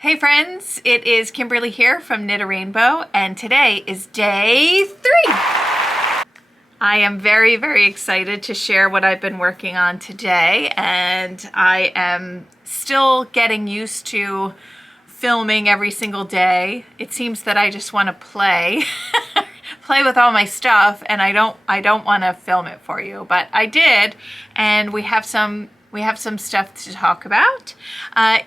Hey friends, it is Kimberly here from Knit a Rainbow, and today is day 3. I am very, very excited to share what I've been working on today, and I am still getting used to filming every single day. It seems that I just want to play with all my stuff, and I don't want to film it for you, but I did, and we have some stuff to talk about.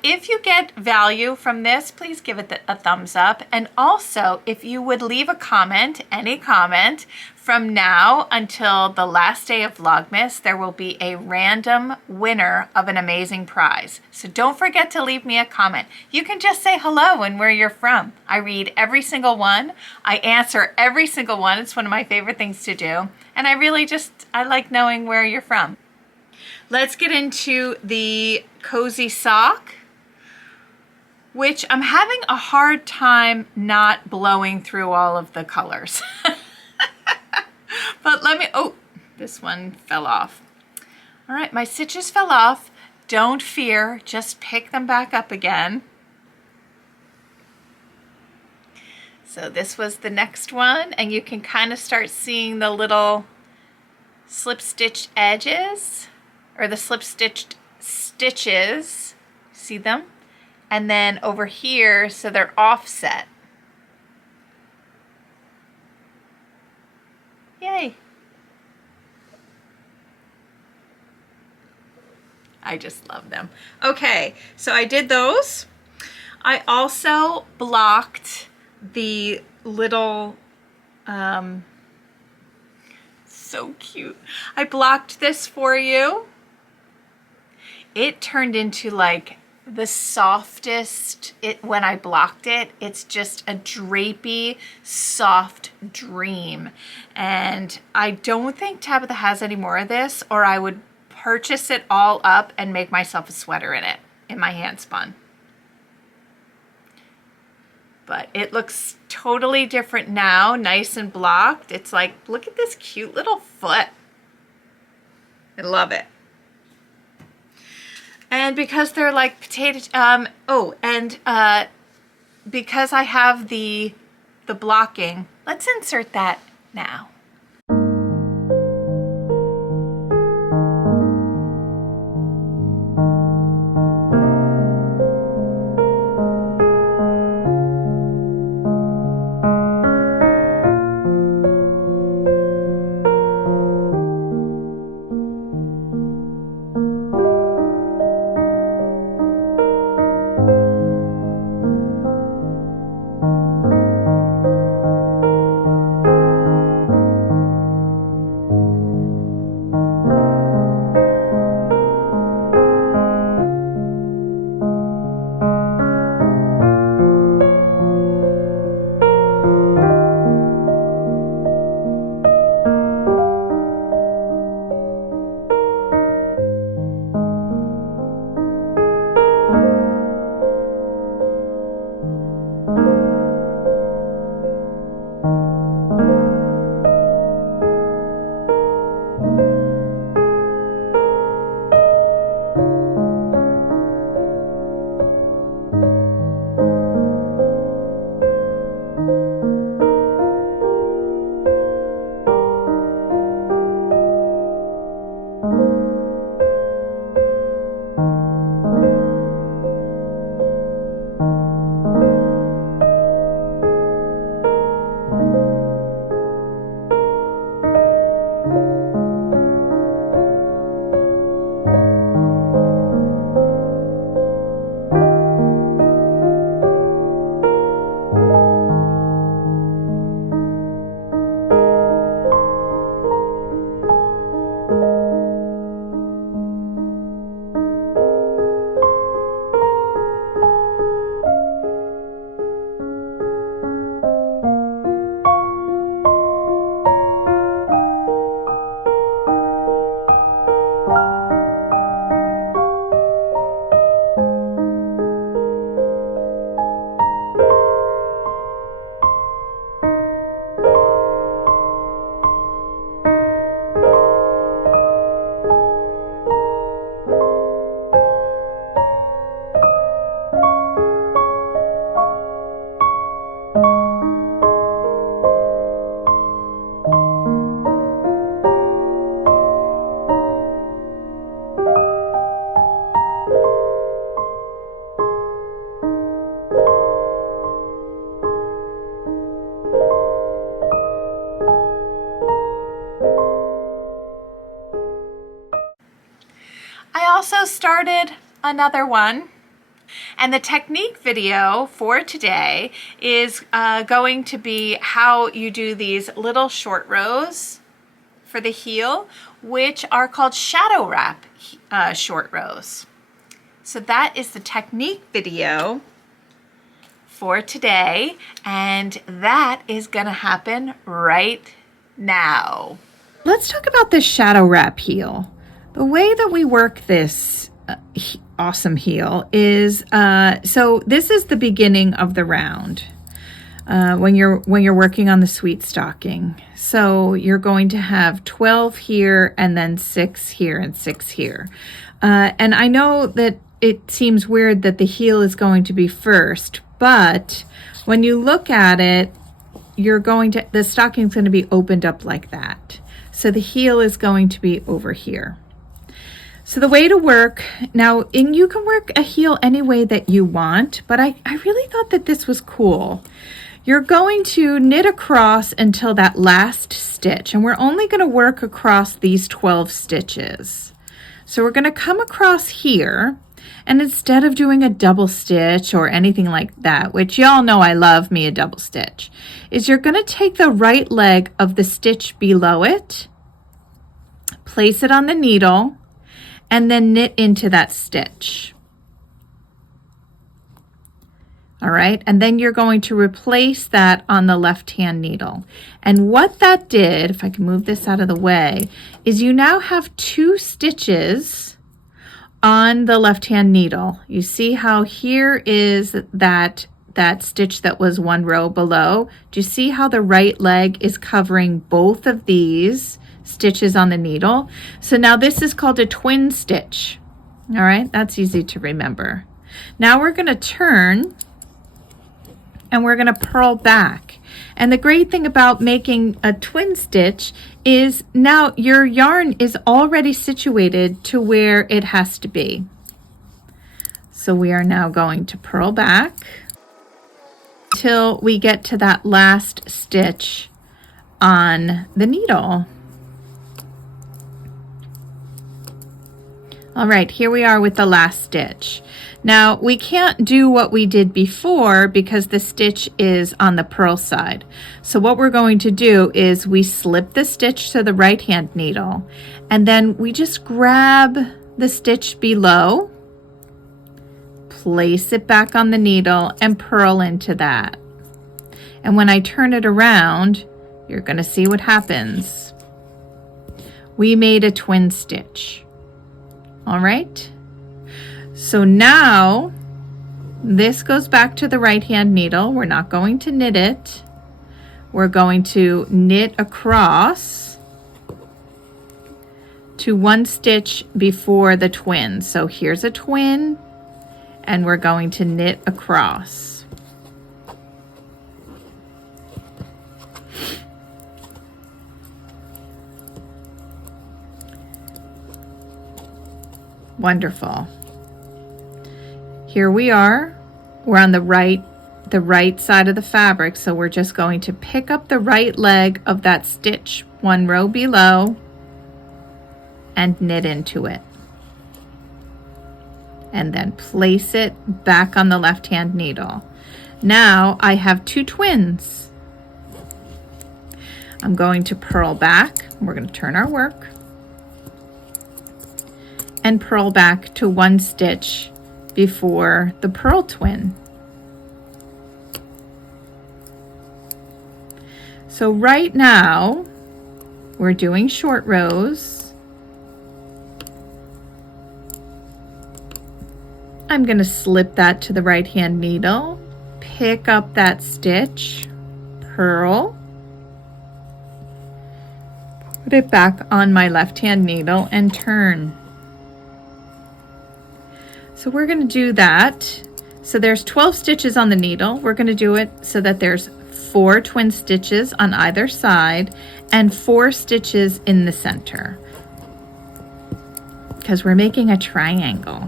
If you get value from this, please give it a thumbs up. And also, if you would leave a comment, any comment, from now until the last day of Vlogmas, there will be a random winner of an amazing prize. So don't forget to leave me a comment. You can just say hello and where you're from. I read every single one. I answer every single one. It's one of my favorite things to do. And I like knowing where you're from. Let's get into the cozy sock, which I'm having a hard time not blowing through all of the colors. But oh, this one fell off. All right, my stitches fell off. Don't fear, just pick them back up again. So this was the next one, and you can kind of start seeing the little slip-stitched edges, or the slip-stitched stitches, see them? And then over here, so they're offset. Yay. I just love them. Okay, so I did those. I also blocked the little, so cute. I blocked this for you. It turned into like the softest, when I blocked it, it's just a drapey, soft dream. And I don't think Tabitha has any more of this, or I would purchase it all up and make myself a sweater in it, in my hand spun. But it looks totally different now, nice and blocked. It's like, look at this cute little foot. I love it. And because they're like potato, because I have the blocking, let's insert that now. another one. And the technique video for today is going to be how you do these little short rows for the heel, which are called shadow wrap short rows. So that is the technique video for today, and that is gonna happen right now. Let's talk about this shadow wrap heel. The way that we work this awesome heel is, so this is the beginning of the round when you're working on the sweet stocking. So you're going to have 12 here and then 6 here and 6 here. And I know that it seems weird that the heel is going to be first, but when you look at it, the stocking's going to be opened up like that. So the heel is going to be over here. So the way to work, now, and you can work a heel any way that you want, but I really thought that this was cool. You're going to knit across until that last stitch, and we're only going to work across these 12 stitches. So we're going to come across here, and instead of doing a double stitch or anything like that, which y'all know I love me a double stitch, is you're going to take the right leg of the stitch below it, place it on the needle, and then knit into that stitch. All right, and then you're going to replace that on the left-hand needle. And what that did, if I can move this out of the way, is you now have 2 stitches on the left-hand needle. You see how here is that stitch that was 1 row below? Do you see how the right leg is covering both of these stitches on the needle? So now this is called a twin stitch. All right, that's easy to remember. Now we're going to turn and we're going to purl back. And the great thing about making a twin stitch is now your yarn is already situated to where it has to be. So we are now going to purl back till we get to that last stitch on the needle. All right, here we are with the last stitch. Now we can't do what we did before because the stitch is on the purl side. So what we're going to do is we slip the stitch to the right hand needle, and then we just grab the stitch below, place it back on the needle, and purl into that. And when I turn it around, you're going to see what happens. We made a twin stitch. All right, so now this goes back to the right hand needle. We're not going to knit it. We're going to knit across to 1 stitch before the twin. So here's a twin, and we're going to knit across. Wonderful. Here we are. We're on the right side of the fabric, so we're just going to pick up the right leg of that stitch 1 row below and knit into it. And then place it back on the left-hand needle. Now I have 2 twins. I'm going to purl back. We're going to turn our work and purl back to 1 stitch before the purl twin. So right now we're doing short rows. I'm going to slip that to the right hand needle, pick up that stitch, purl, put it back on my left hand needle, and turn. So we're going to do that. So there's 12 stitches on the needle. We're going to do it so that there's 4 twin stitches on either side and 4 stitches in the center, because we're making a triangle.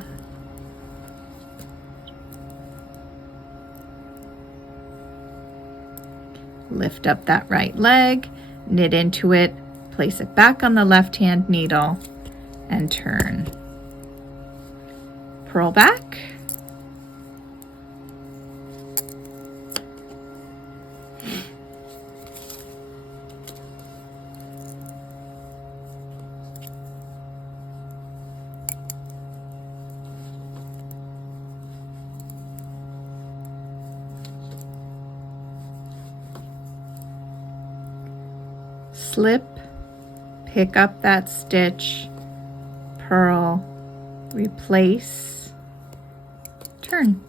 Lift up that right leg, knit into it, place it back on the left hand needle, and turn. Purl back. Slip, pick up that stitch, purl, replace, turn.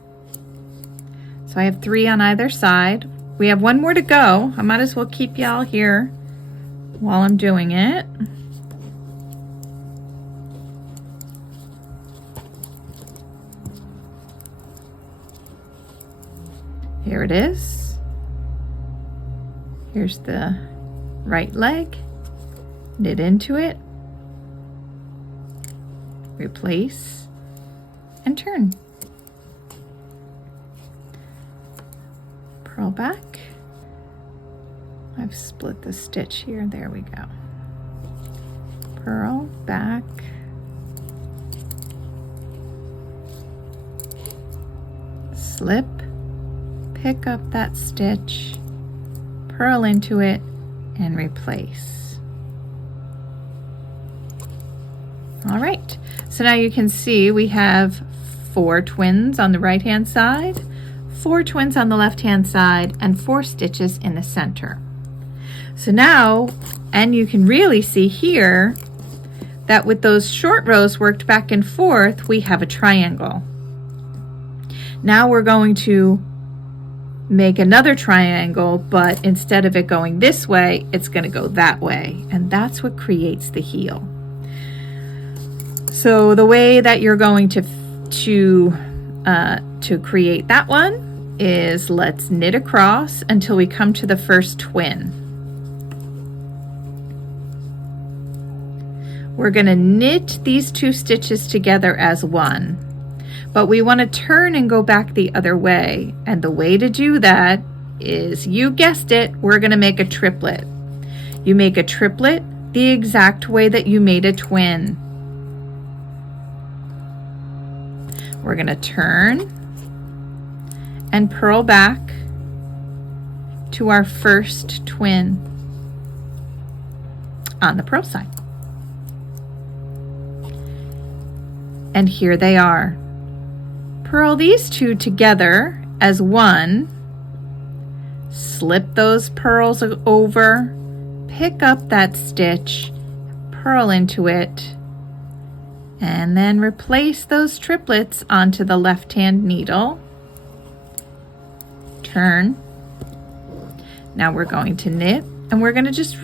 So I have 3 on either side. We have 1 more to go. I might as well keep y'all here while I'm doing it. Here it is. Here's the right leg, knit into it, replace, and turn. Purl back. I've split the stitch here. There we go. Purl back. Slip, pick up that stitch, purl into it, and replace. All right, so now you can see we have 4 twins on the right hand side, 4 twins on the left hand side, and 4 stitches in the center. So now, and you can really see here that with those short rows worked back and forth, we have a triangle. Now we're going to make another triangle, but instead of it going this way, it's going to go that way, and that's what creates the heel. So the way that you're going to create that one is, let's knit across until we come to the first twin. We're going to knit these 2 stitches together as one. But we want to turn and go back the other way. And the way to do that is, you guessed it, we're going to make a triplet. You make a triplet the exact way that you made a twin. We're going to turn and purl back to our first twin on the purl side. And here they are. Purl these 2 together as one, slip those purls over, pick up that stitch, purl into it, and then replace those triplets onto the left-hand needle. Turn. Now we're going to knit, and we're going to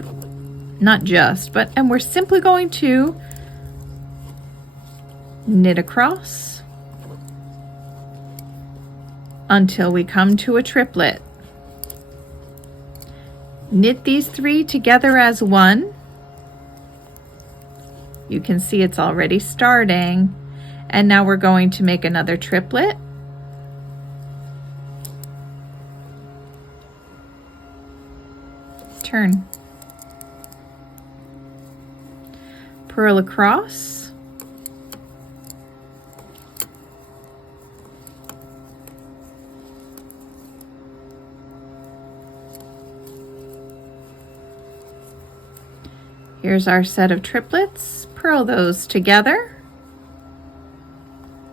and we're simply going to knit across until we come to a triplet. Knit these 3 together as one. You can see it's already starting. And now we're going to make another triplet. Turn. Purl across. Here's our set of triplets. Purl those together.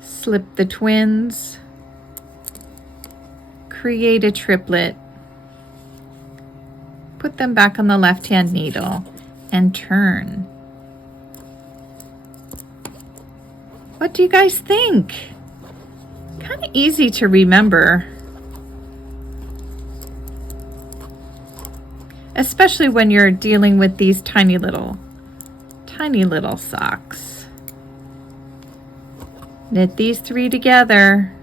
Slip the twins. Create a triplet. Put them back on the left-hand needle and turn. What do you guys think? Kind of easy to remember. Especially when you're dealing with these tiny little socks. Knit these 3 together.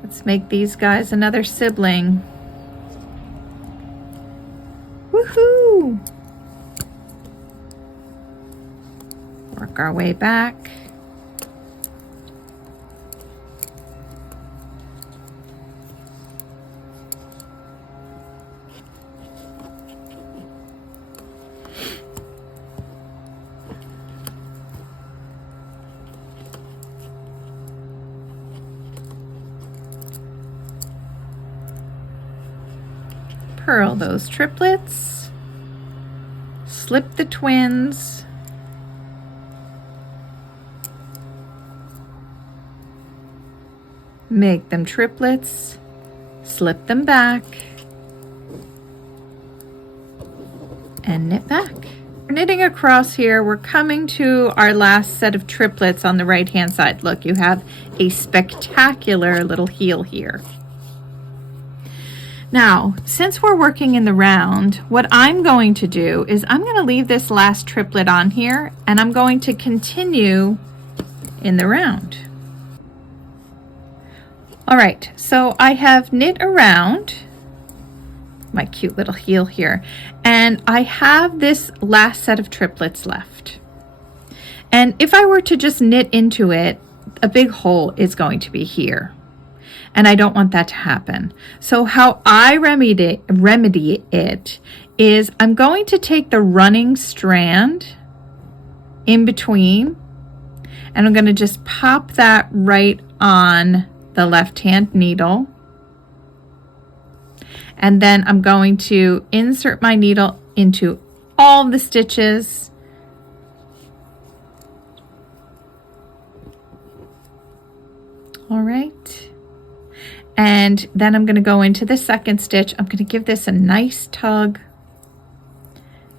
Let's make these guys another sibling. Woohoo! Work our way back. purl those triplets, slip the twins, make them triplets, slip them back, and knit back. We're knitting across here. We're coming to our last set of triplets on the right hand side. Look, you have a spectacular little heel here. Now, since we're working in the round, what I'm going to do is I'm going to leave this last triplet on here, and I'm going to continue in the round. All right, so I have knit around my cute little heel here, and I have this last set of triplets left. And if I were to just knit into it, a big hole is going to be here, and I don't want that to happen. So how I remedy it is I'm going to take the running strand in between, and I'm going to just pop that right on the left-hand needle. And then I'm going to insert my needle into all the stitches. All right. And then I'm going to go into the second stitch. I'm going to give this a nice tug.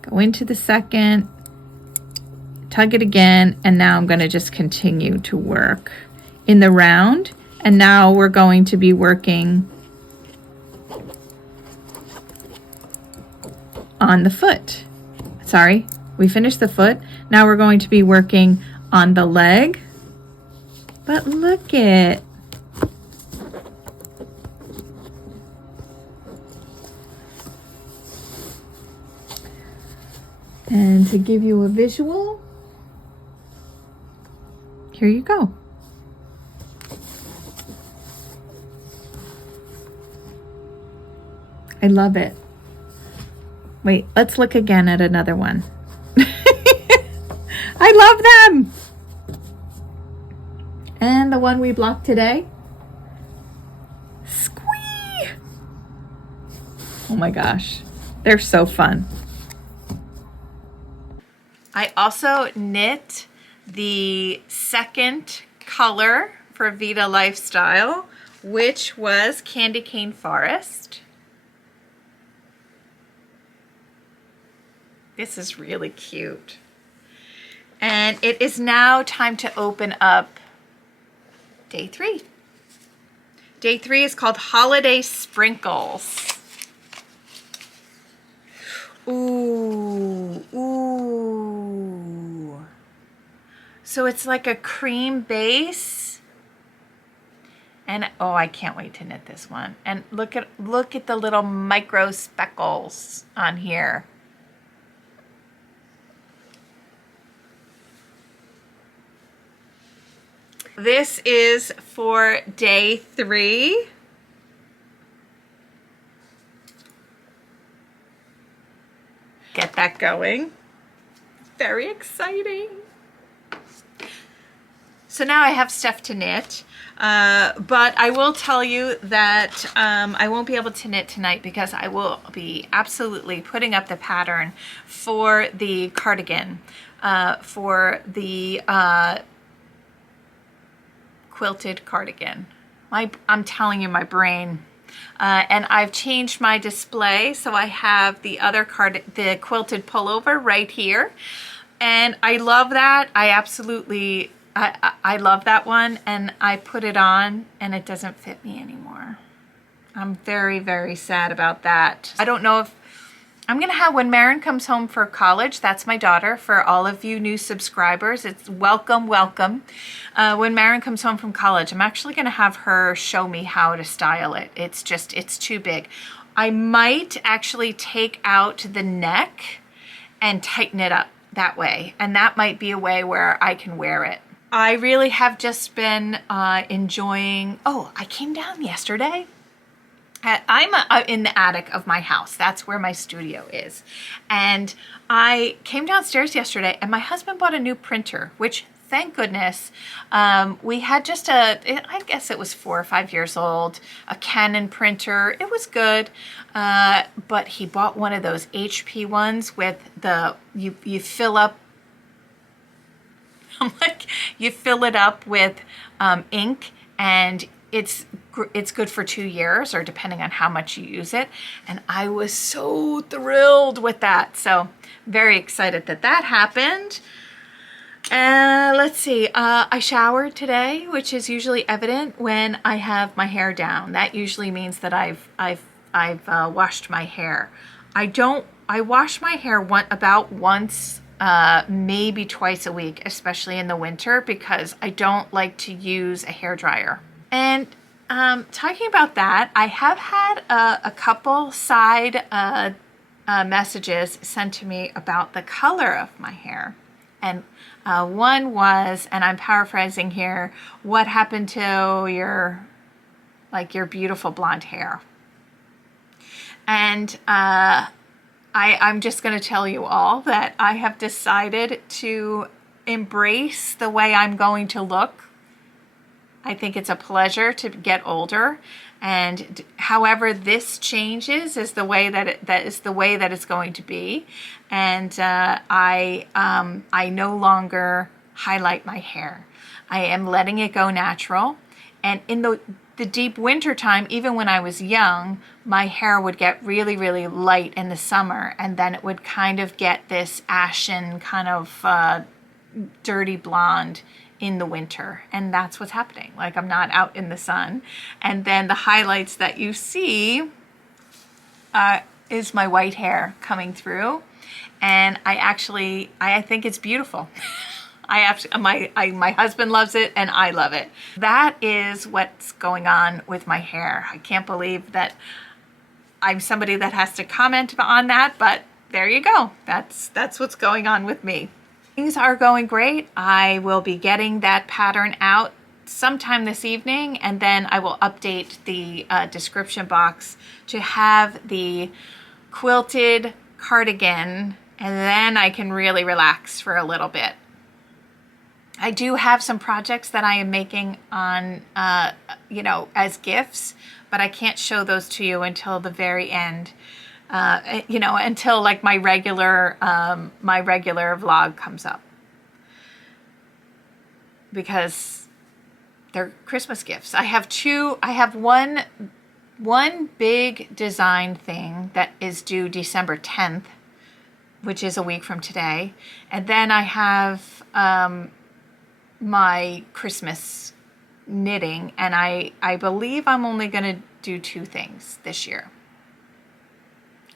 Go into the second, tug it again, and now I'm going to just continue to work in the round. And now we're going to be working on the foot. Sorry, we finished the foot. Now we're going to be working on the leg. But look it. And to give you a visual, here you go. I love it. Wait, let's look again at another one. I love them. And the one we blocked today. Squee! Oh my gosh, they're so fun. I also knit the second color for Vita Lifestyle, which was Candy Cane Forest. This is really cute. And it is now time to open up day 3. Day 3 is called Holiday Sprinkles. Ooh, ooh. So it's like a cream base. And oh, I can't wait to knit this one. And look at the little micro speckles on here. This is for day 3. Get that going. Very exciting. So now I have stuff to knit, but I will tell you that I won't be able to knit tonight because I will be absolutely putting up the pattern for the cardigan, for the quilted cardigan. I'm telling you, my brain. And I've changed my display, so I have the other the quilted pullover right here, and I love that. I absolutely, I love that one, and I put it on, and it doesn't fit me anymore. I'm very, very sad about that. I don't know if I'm gonna have, when Marin comes home for college, that's my daughter, for all of you new subscribers, it's welcome, welcome. When Marin comes home from college, I'm actually gonna have her show me how to style it. It's too big. I might actually take out the neck and tighten it up that way, and that might be a way where I can wear it. I really have just been enjoying, oh, I came down yesterday. I'm in the attic of my house. That's where my studio is. And I came downstairs yesterday and my husband bought a new printer, which thank goodness. We had just I guess it was 4 or 5 years old, a Canon printer. It was good, but he bought one of those HP ones with you fill up. I'm like, you fill it up with ink, and it's good for 2 years, or depending on how much you use it. And I was so thrilled with that. So very excited that that happened. Let's see, I showered today, which is usually evident when I have my hair down. That usually means that I've washed my hair. I wash my hair about once, maybe twice a week, especially in the winter, because I don't like to use a hair dryer. And talking about that, I have had a couple side messages sent to me about the color of my hair. And one was, and I'm paraphrasing here, what happened to your beautiful blonde hair? And I'm just going to tell you all that I have decided to embrace the way I'm going to look. I think it's a pleasure to get older, and however this changes is the way that it's going to be. And I no longer highlight my hair. I am letting it go natural. And in the deep winter time, even when I was young, my hair would get really, really light in the summer, and then it would kind of get this ashen kind of dirty blonde in the winter. And that's what's happening. Like, I'm not out in the sun. And then the highlights that you see is my white hair coming through. And I think it's beautiful. My husband loves it, and I love it. That is what's going on with my hair. I can't believe that I'm somebody that has to comment on that, but there you go. That's what's going on with me. Things are going great. I will be getting that pattern out sometime this evening, and then I will update the description box to have the quilted cardigan, and then I can really relax for a little bit. I do have some projects that I am making on, as gifts, but I can't show those to you until the very end. Until like my regular vlog comes up, because they're Christmas gifts. I have one big design thing that is due December 10th, which is a week from today. And then I have my Christmas knitting, and I believe I'm only going to do 2 things this year.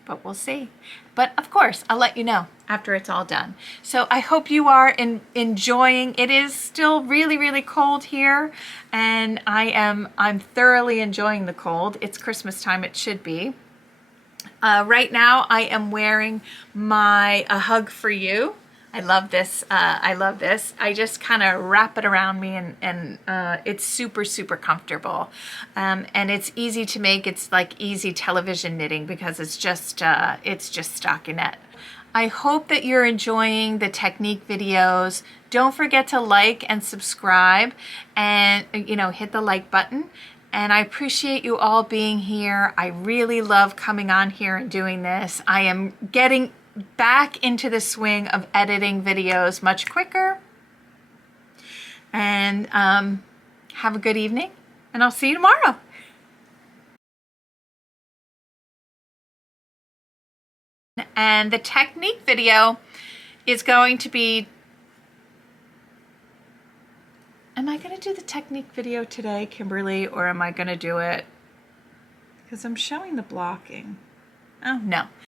But we'll see. But of course, I'll let you know after it's all done. So I hope you are enjoying. It is still really, really cold here, and I'm thoroughly enjoying the cold. It's Christmas time, it should be. Right now I am wearing my A Hug for You. I love this. I love this. I just kind of wrap it around me, and it's super, super comfortable. And it's easy to make. It's like easy television knitting, because it's just stockinette. I hope that you're enjoying the technique videos. Don't forget to like and subscribe, and hit the like button. And I appreciate you all being here. I really love coming on here and doing this. I am getting back into the swing of editing videos much quicker. And have a good evening, and I'll see you tomorrow. And the technique video is going to be, am I going to do the technique video today, Kimberly, or am I going to do it, because I'm showing the blocking? Oh, no.